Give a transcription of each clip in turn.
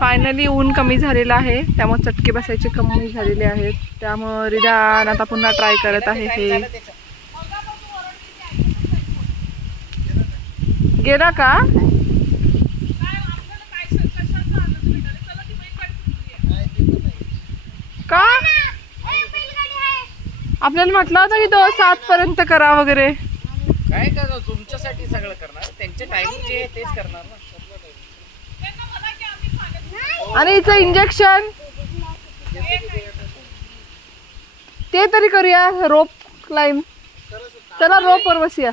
Finally ऊन कमी झालेलं आहे, त्यामुळे चटके बसायचे कमी झालेले आहेत. त्यामुळे रिदान आता पुन्हा ट्राय करत आहे. हे गेला का? का आपल्याला म्हटलं होतं की 7 पर्यंत करा वगैरे. काय करा, तुमच्यासाठी सगळं करणार, त्यांचे टाइम जे आहे तेच करणार ना. आणि हिचं इंजेक्शन ते तरी करूया. रोप क्लाइंब, चला रोप वर बसूया.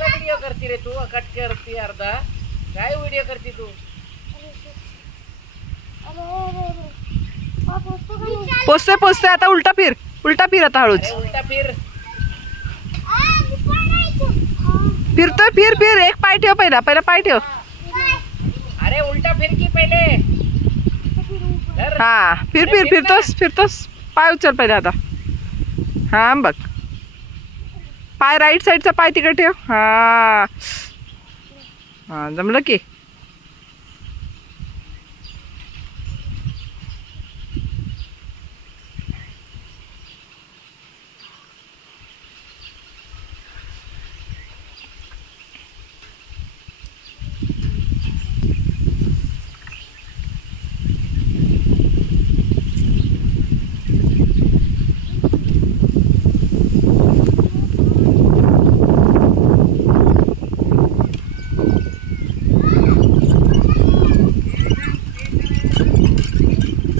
व्हिडिओ करती रे तू, कट करती अर्धा. काय व्हिडिओ करती तू? पोचते पोचते. आता उलटा फिर, उलटा फिर आता हळूच. उलटा फिर. फिरतोय, फिर फिर. एक पाय ठेव, पहिला पाय ठेव. अरे उलटा फिर की पहिले. हा फिर फिर. फिरतोस. पाय उचल पहिले आता. हा बघ, पाय राईट साईडचा पाय तिकडे ठेव. हा हा, जमलं की.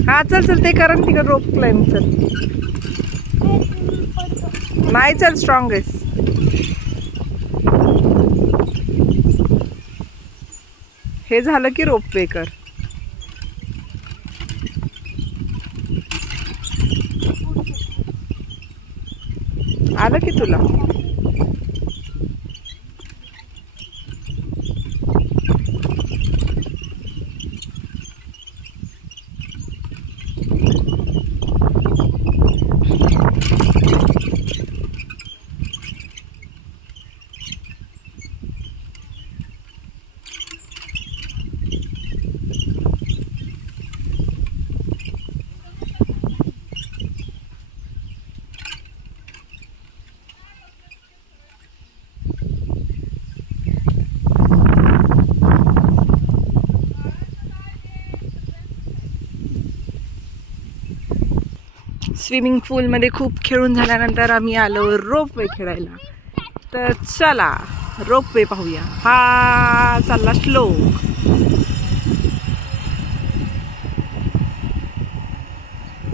हा चल ते करा तिकडे रोप क्लाइंब. चल नाही, चल स्ट्रॉंग आहेस. हे झालं की रोप वे कर. आलं की तुला. स्विमिंग पूलमध्ये खूप खेळून झाल्यानंतर आम्ही आलो रोपवे खेळायला. तर चला रोपवे पाहूया. हा चालला स्लो.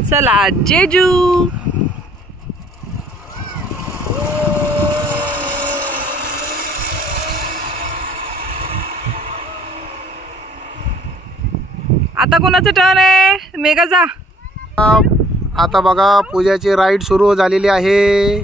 चला जेजू. आता कोणाचं टर्न आहे? मेघा जा. आता बघा पूजाची राईड सुरू झालेली आहे.